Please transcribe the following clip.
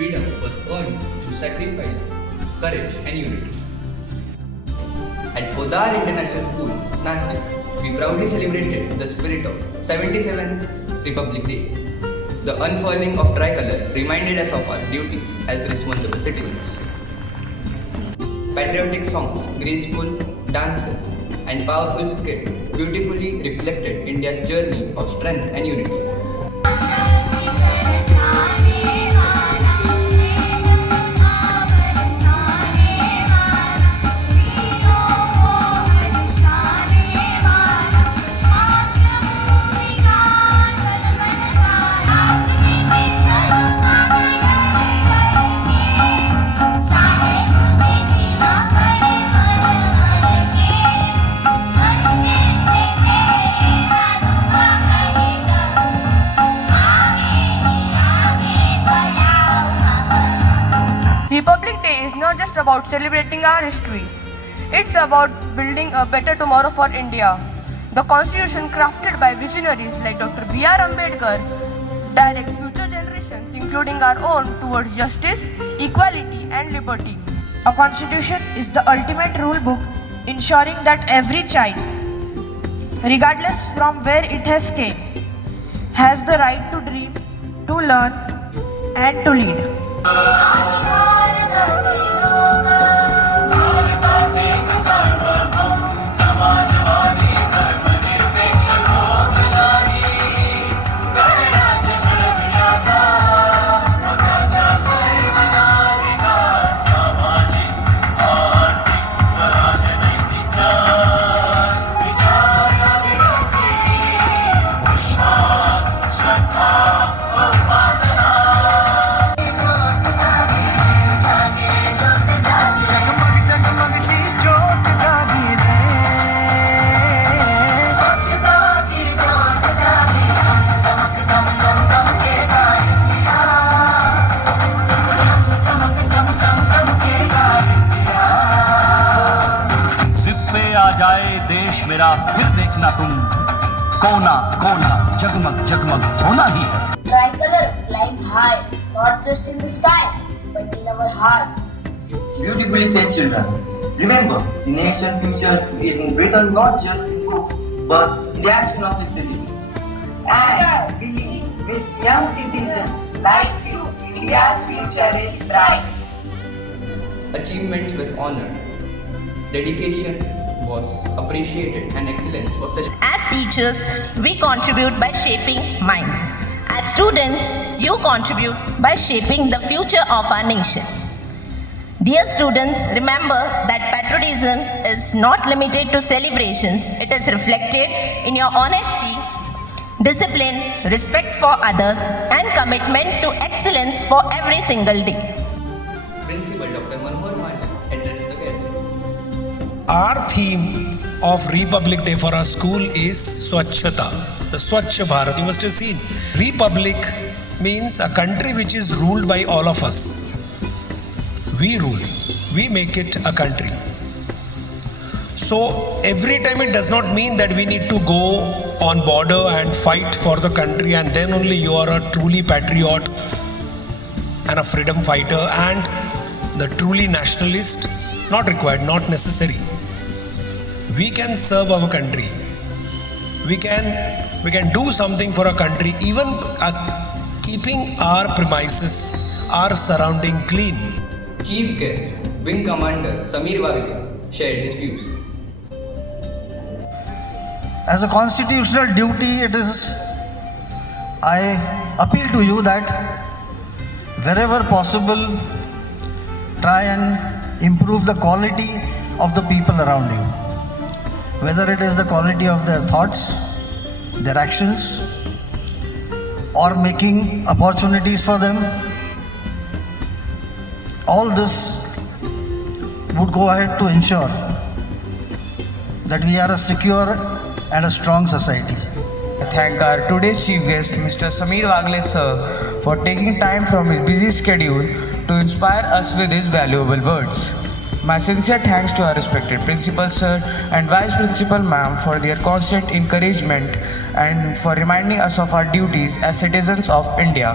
freedom was earned through sacrifice, courage and unity. At Podar International School, Nashik, we proudly celebrated the spirit of 77th Republic Day. The unfurling of tricolour reminded us of our duties as responsible citizens. Patriotic songs, graceful dances, and powerful skits beautifully reflected India's journey of strength and unity. Republic Day is not just about celebrating our history. It's about building a better tomorrow for India. The Constitution crafted by visionaries like Dr. B.R. Ambedkar directs future generations, including our own, towards justice, equality and liberty. A constitution is the ultimate rule book ensuring that every child, regardless from where it has came, has the right to dream, to learn and to lead. जाए देश मेरा फिर देखना तुम कोना कोना जगमग जगमग होना ही है. Tricolour flying high, not just in the sky, but in our hearts. Beautifully said, children. Remember, the nation's future is written not just in books, but in the action of its citizens. And believe with young citizens like you, India's future is bright. Achievements were honored. Dedication was appreciated and excellence was celebrated. As teachers, we contribute by shaping minds. As students, you contribute by shaping the future of our nation. Dear students, remember that patriotism is not limited to celebrations. It is reflected in your honesty, discipline, respect for others, and commitment to excellence for every single day. Principal Dr. Manohar Mahajan addressed the gathering. Our theme of Republic Day for our school is Swachhata, the Swachh Bharat. You must have seen. Republic means a country which is ruled by all of us. We rule. We make it a country. So every time it does not mean that we need to go on border and fight for the country and then only you are a truly patriot and a freedom fighter and the truly nationalist. Not required, not necessary. We can serve our country. We can do something for our country, even keeping our premises, our surrounding clean. Chief guest, Wing Commander Sameer Wagle shared his views. As a constitutional duty, I appeal to you that wherever possible, try and improve the quality of the people around you. Whether it is the quality of their thoughts, their actions, or making opportunities for them, all this would go ahead to ensure that we are a secure and a strong society. I thank our today's chief guest, Mr. Sameer Wagle Sir, for taking time from his busy schedule to inspire us with his valuable words. My sincere thanks to our respected Principal Sir and Vice Principal Ma'am for their constant encouragement and for reminding us of our duties as citizens of India.